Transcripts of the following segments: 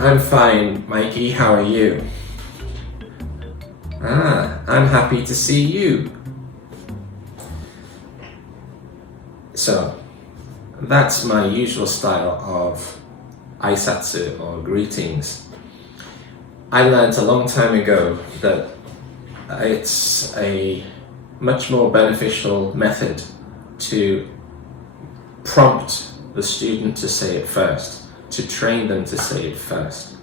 I'm fine, Mikey. How are you? I'm happy to see you. So, that's my usual style of aisatsu or greetings. I learned a long time ago that it's a much more beneficial method to prompt the student to say it first, to train them to say it first.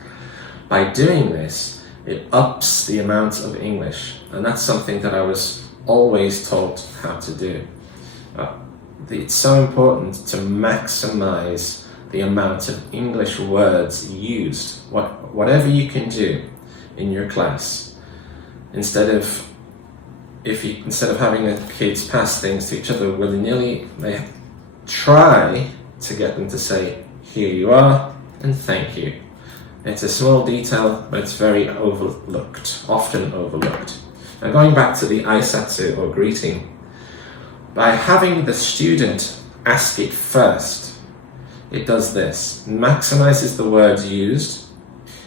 By doing this, it ups the amount of English, and that's something that I was always taught how to do. It's so important to maximize the amount of English words used. Whatever you can do in your class, instead of having the kids pass things to each other willy-nilly, they try to get them to say, "Here you are," and "Thank you." It's a small detail, but it's very often overlooked. Now, going back to the aisatsu or greeting, by having the student ask it first, it does this: maximizes the words used.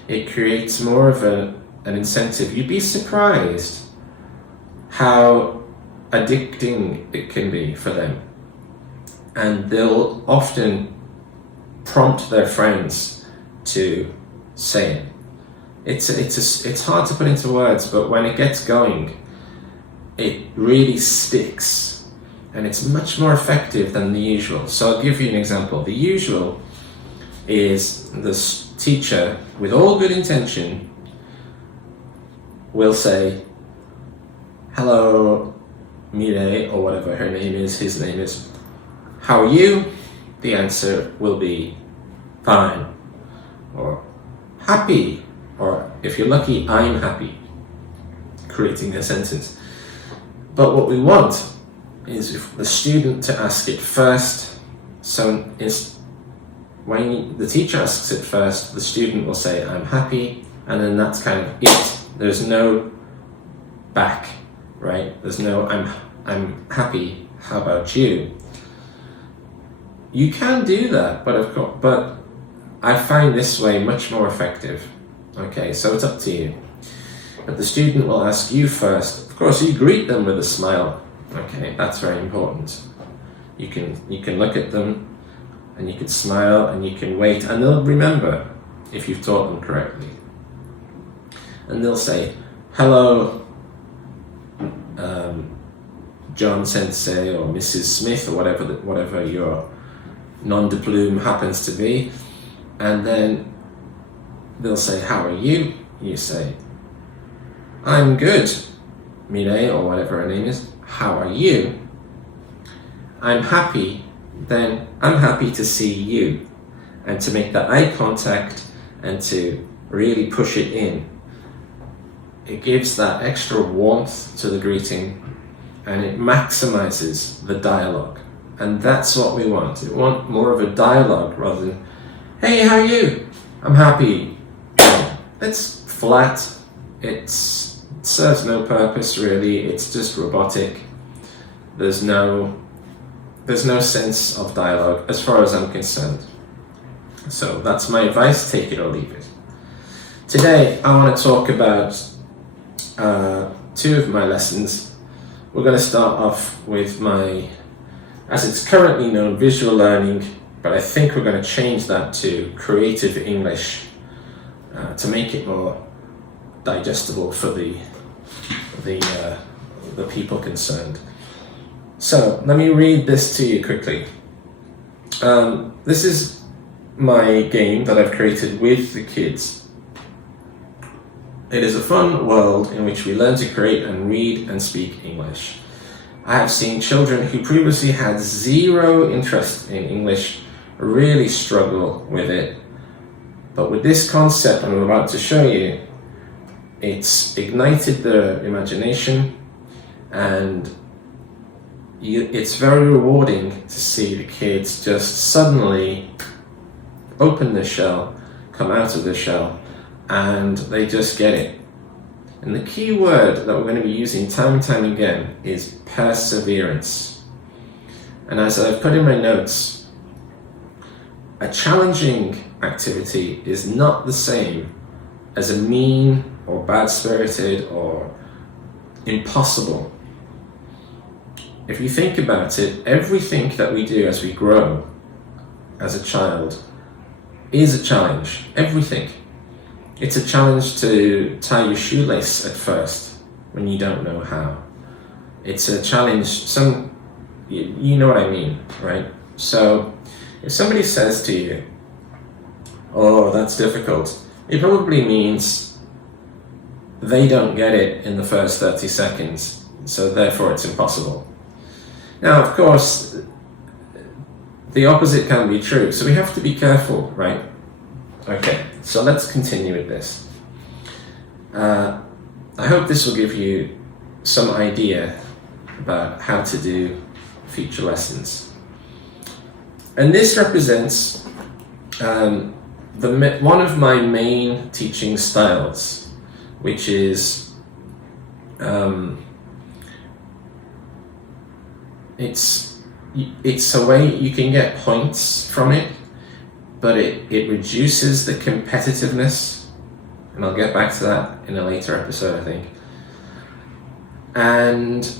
It creates more of an incentive. You'd be surprised how addicting it can be for them. And they'll often prompt their friends to say it. It's hard to put into words, but when it gets going, it really sticks. And it's much more effective than the usual. So I'll give you an example. The usual is the teacher, with all good intention, will say, "Hello, Mire," or whatever her name is, his name is, "How are you?" The answer will be "Fine," or "Happy," or if you're lucky, "I'm happy," creating a sentence. But what we want is if the student to ask it first. So when the teacher asks it first, the student will say, "I'm happy," and then that's kind of it. There's no back, right? There's no I'm happy, how about you? You can do that, but I find this way much more effective. Okay, so it's up to you. But the student will ask you first. Of course, you greet them with a smile. Okay, that's very important. You can look at them and you can smile and you can wait, and they'll remember if you've taught them correctly. And they'll say, "Hello, John Sensei," or "Mrs. Smith," or whatever your nom de plume happens to be. And then they'll say, "How are you?" You say, "I'm good, Mine," or whatever her name is. "How are you?" "I'm happy." Then, "I'm happy to see you," and to make that eye contact and to really push it in. It gives that extra warmth to the greeting, and it maximizes the dialogue. And that's what we want. We want more of a dialogue rather than, "Hey, how are you?" "I'm happy." It's flat. It serves no purpose really. It's just robotic. There's no sense of dialogue as far as I'm concerned. So that's my advice. Take it or leave it. Today I want to talk about two of my lessons. We're going to start off with my, as it's currently known, visual learning, but I think we're going to change that to creative English to make it more digestible for the people concerned. So let me read this to you quickly. This is my game that I've created with the kids. It is a fun world in which we learn to create and read and speak English. I have seen children who previously had zero interest in English really struggle with it. But with this concept I'm about to show you, it's ignited their imagination, and it's very rewarding to see the kids just suddenly open the shell, come out of the shell, and they just get it. And the key word that we're going to be using time and time again is perseverance. And as I've put in my notes, a challenging activity is not the same as a mean or bad-spirited or impossible. If you think about it, everything that we do as we grow as a child is a challenge. Everything. It's a challenge to tie your shoelace at first when you don't know how. It's a challenge, you know what I mean, right? So if somebody says to you, oh, that's difficult, it probably means they don't get it in the first 30 seconds, so therefore it's impossible. Now, of course, the opposite can be true, so we have to be careful, right? Okay, so let's continue with this. I hope this will give you some idea about how to do future lessons. And this represents one of my main teaching styles, which is it's a way you can get points from it, but it reduces the competitiveness, and I'll get back to that in a later episode, I think. And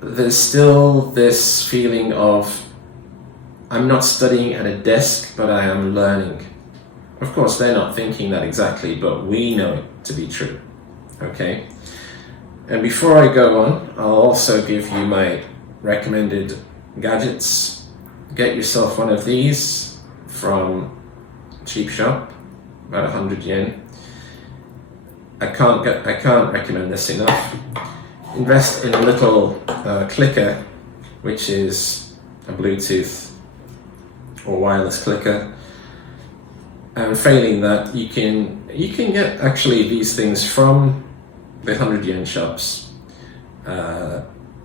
there's still this feeling of I'm not studying at a desk, but I am learning. Of course, they're not thinking that exactly, but we know it to be true. Okay? And before I go on, I'll also give you my recommended gadgets. Get yourself one of these from Cheap Shop, about 100 yen. I can't recommend this enough. Invest in a little clicker, which is a Bluetooth or wireless clicker. And failing that, you can get actually these things from the 100 yen shops.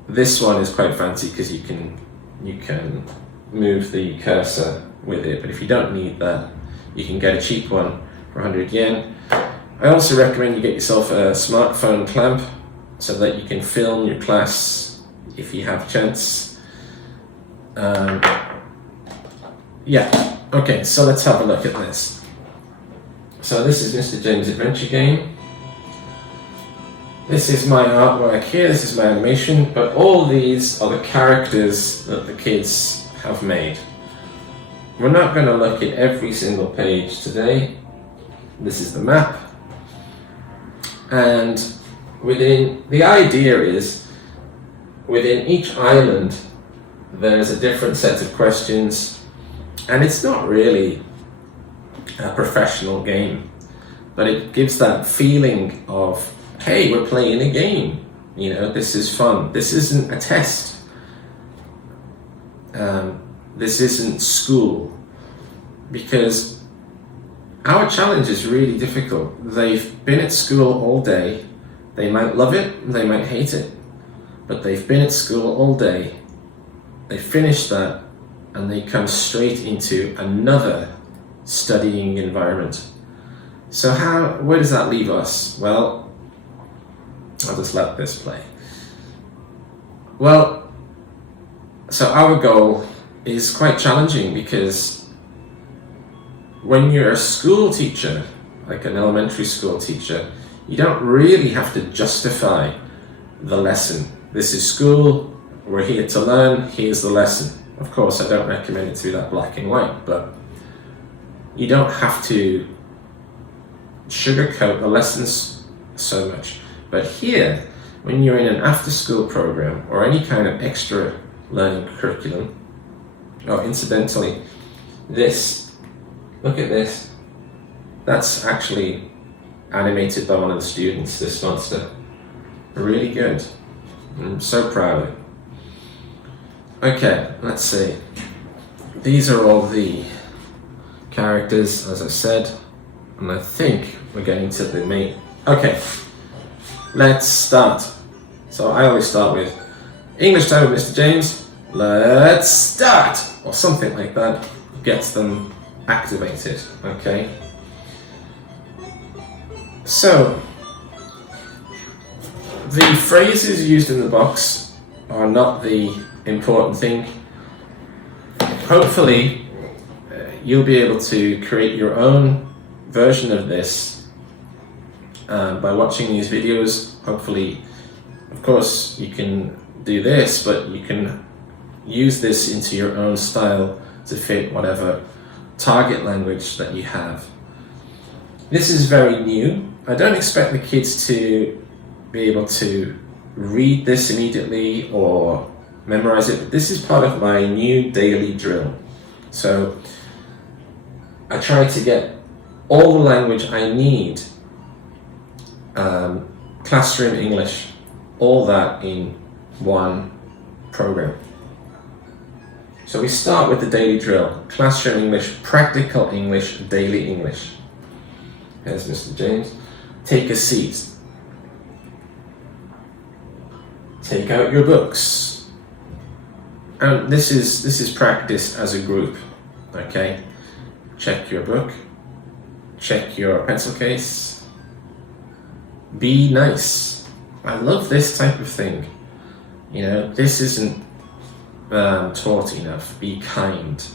This one is quite fancy because you can move the cursor with it, but if you don't need that, you can get a cheap one for 100 yen. I also recommend you get yourself a smartphone clamp so that you can film your class if you have a chance. Yeah, okay, so let's have a look at this. So this is Mr. James' adventure game. This is my artwork here, this is my animation, but all these are the characters that the kids have made. We're not going to look at every single page today. This is the map. And the idea is, within each island, there's a different set of questions, and it's not really a professional game, but it gives that feeling of, hey, we're playing a game, you know, this is fun. This isn't a test. This isn't school, because our challenge is really difficult. They've been at school all day. They might love it, they might hate it, but they've been at school all day. They finish that, and they come straight into another studying environment. So where does that leave us? Well, I'll just let this play. Well, so our goal is quite challenging, because when you're a school teacher, like an elementary school teacher, you don't really have to justify the lesson. This is school, we're here to learn, here's the lesson. Of course, I don't recommend it to be that black and white, but you don't have to sugarcoat the lessons so much. But here, when you're in an after-school program or any kind of extra learning curriculum, oh, incidentally, look at this. That's actually animated by one of the students, this monster. Really good. I'm so proud of it. Okay, let's see. These are all the characters, as I said, and I think we're getting to the main. Okay, let's start. So I always start with English time with Mr. James. Let's start, or something like that. Gets them activated. Okay. So the phrases used in the box are not the important thing. Hopefully, you'll be able to create your own version of this by watching these videos. Hopefully, of course, you can do this, but you can use this into your own style to fit whatever target language that you have. This is very new. I don't expect the kids to be able to read this immediately or memorize it, but this is part of my new daily drill. So I try to get all the language I need, classroom English, all that in one program. So we start with the daily drill: classroom English, practical English, daily English. Here's Mr. James. Take a seat. Take out your books. And this is practice as a group. Okay? Check your book. Check your pencil case. Be nice. I love this type of thing. You know, this isn't taught enough. Be kind.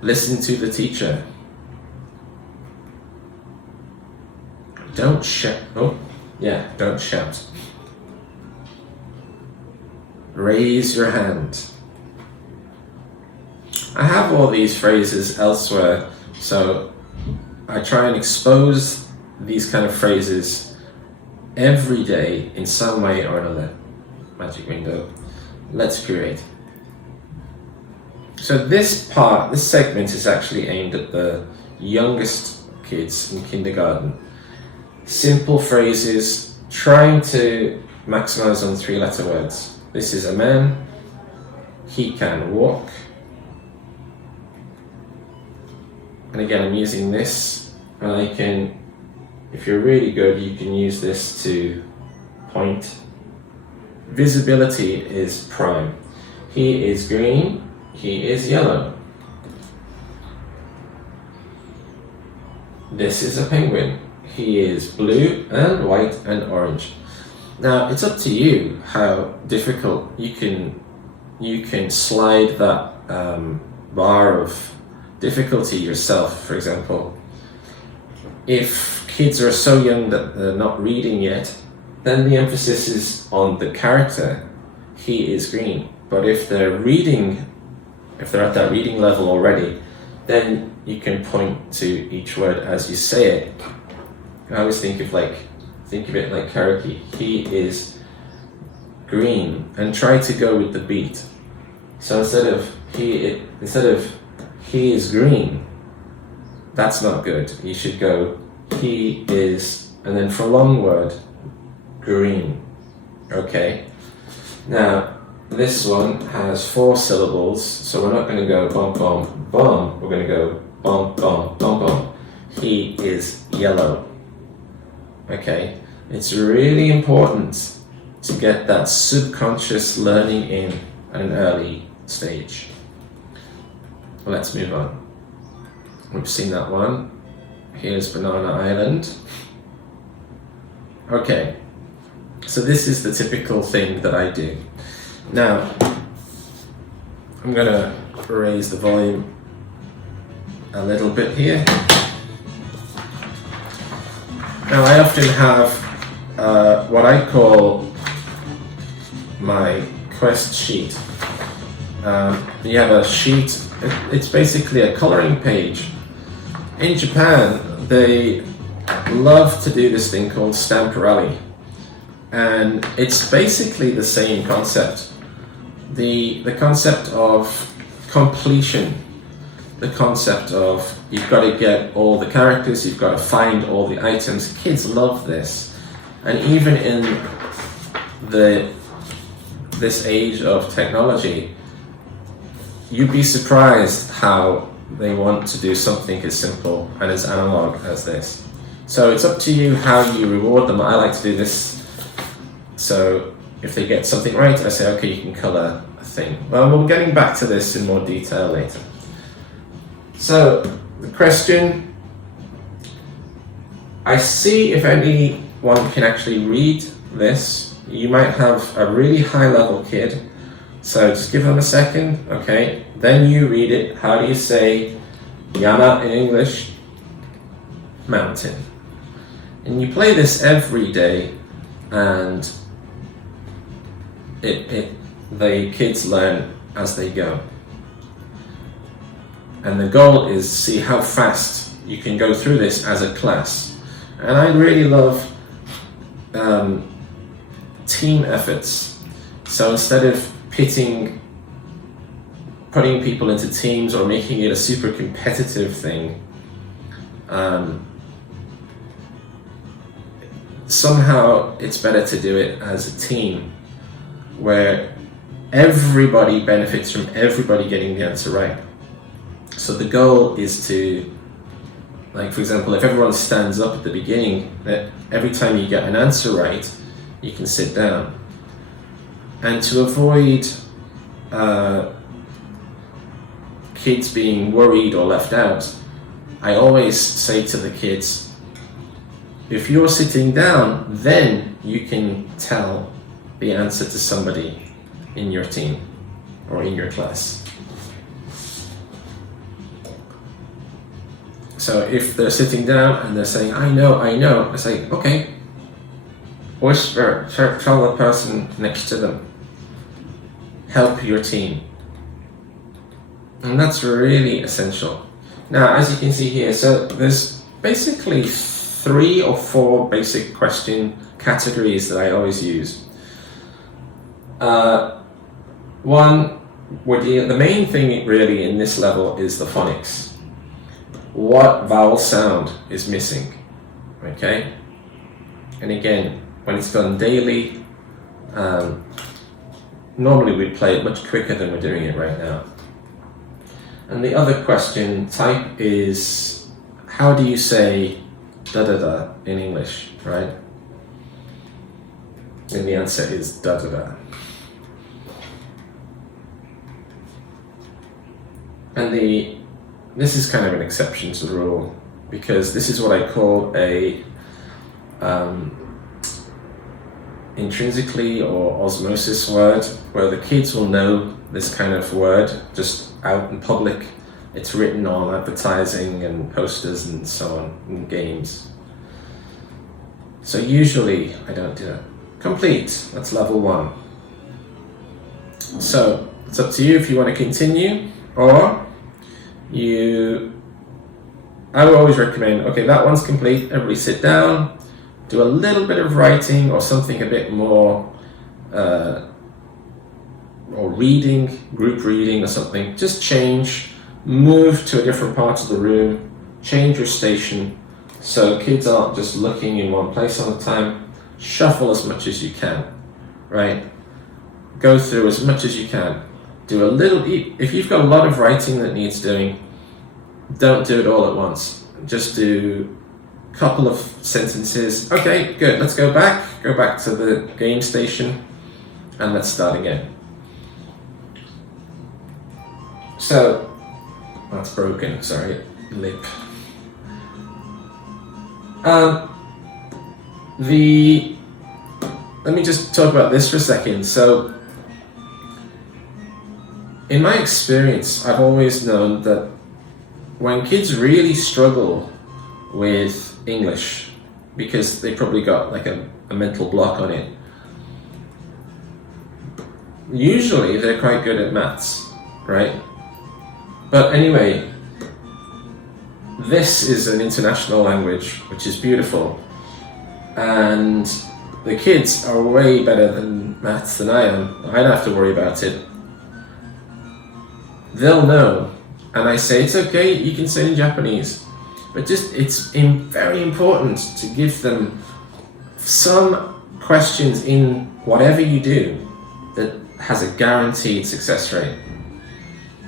Listen to the teacher. Don't shout. Oh, yeah, don't shout. Raise your hand. I have all these phrases elsewhere, so I try and expose these kind of phrases every day in some way or another. Magic window. Let's create. So this segment is actually aimed at the youngest kids in kindergarten. Simple phrases, trying to maximize on 3-letter words. This is a man. He can walk. And again, I'm using this, and I can, if you're really good, you can use this to point. Visibility is prime. He is green. He is yellow. This is a penguin. He is blue and white and orange. Now it's up to you how difficult you can slide that bar of difficulty yourself. For example, if kids are so young that they're not reading yet, then the emphasis is on the character. He is green. But if they're reading, if they're at that reading level already, then you can point to each word as you say it. I always think of it like karaoke. He is green, and try to go with the beat. So instead of he is green, that's not good. You should go he is, and then for a long word, green. Okay. Now this one has 4 syllables, so we're not going to go bum bum bum. We're going to go bum bum bum bum. He is yellow. Okay, it's really important to get that subconscious learning in at an early stage. Well, let's move on. We've seen that one. Here's Banana Island. Okay, so this is the typical thing that I do. Now, I'm gonna raise the volume a little bit here. Now I often have what I call my quest sheet. You have a sheet, it's basically a coloring page. In Japan, they love to do this thing called Stamp Rally. And it's basically the same concept. The concept of completion. The concept of you've got to get all the characters, you've got to find all the items. Kids love this. And even in this age of technology, you'd be surprised how they want to do something as simple and as analog as this. So it's up to you how you reward them. I like to do this. So if they get something right, I say, okay, you can color a thing. Well, we're getting back to this in more detail later. So the question, I see if anyone can actually read this. You might have a really high level kid So just give them a second, okay? Then you read it. How do you say Yama in English? Mountain. And you play this every day, and the kids learn as they go. And the goal is to see how fast you can go through this as a class. And I really love team efforts. So instead of putting people into teams or making it a super competitive thing, somehow it's better to do it as a team where everybody benefits from everybody getting the answer right. So the goal is to, like for example, if everyone stands up at the beginning, that every time you get an answer right, you can sit down. And to avoid kids being worried or left out, I always say to the kids, if you're sitting down, then you can tell the answer to somebody in your team or in your class. So if they're sitting down and they're saying, I know, I say, okay, whisper, tell the person next to them, help your team. And that's really essential. Now, as you can see here, so there's basically 3 or 4 basic question categories that I always use. One, the main thing really in this level is the phonics. What vowel sound is missing, okay? And again, when it's done daily, normally we'd play it much quicker than we're doing it right now. And the other question type is, how do you say da-da-da in English, right? And the answer is da-da-da. And this is kind of an exception to the rule, because this is what I call a intrinsically or osmosis word, where the kids will know this kind of word just out in public. It's written on advertising and posters and so on in games. So usually I don't do it. Complete, that's level 1. So it's up to you if you want to continue, or I would always recommend, okay, that one's complete, everybody sit down, do a little bit of writing or something a bit more, or reading, group reading or something. Just change, move to a different part of the room, change your station, so kids aren't just looking in one place all the time. Shuffle as much as you can, right? Go through as much as you can. Do a little, if you've got a lot of writing that needs doing, don't do it all at once. Just do a couple of sentences. Okay, good, let's go back to the game station, and let's start again. So, that's broken, sorry, lip. Let me just talk about this for a second. So, in my experience, I've always known that when kids really struggle with English, because they probably got like a mental block on it, usually they're quite good at maths, right? But anyway, this is an international language, which is beautiful, and the kids are way better than maths than I am. I don't have to worry about it. They'll know, and I say it's okay, you can say in Japanese, but just it's very important to give them some questions in whatever you do that has a guaranteed success rate.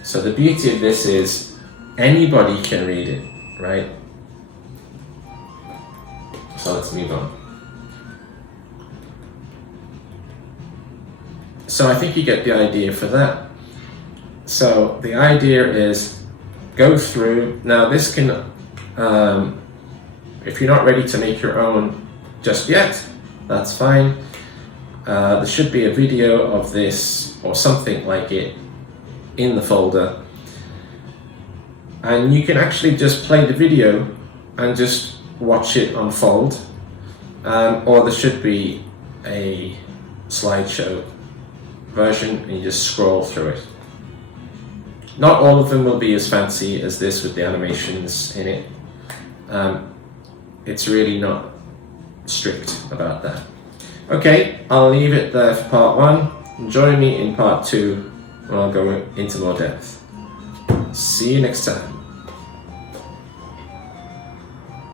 So the beauty of this is anybody can read it, right? So let's move on. So I think you get the idea for that. So the idea is go through. Now this can, if you're not ready to make your own just yet, that's fine. There should be a video of this or something like it in the folder, and you can actually just play the video and just watch it unfold, or there should be a slideshow version and you just scroll through it. Not all of them will be as fancy as this with the animations in it. It's really not strict about that. Okay, I'll leave it there for part 1. Join me in part 2 when I'll go into more depth. See you next time.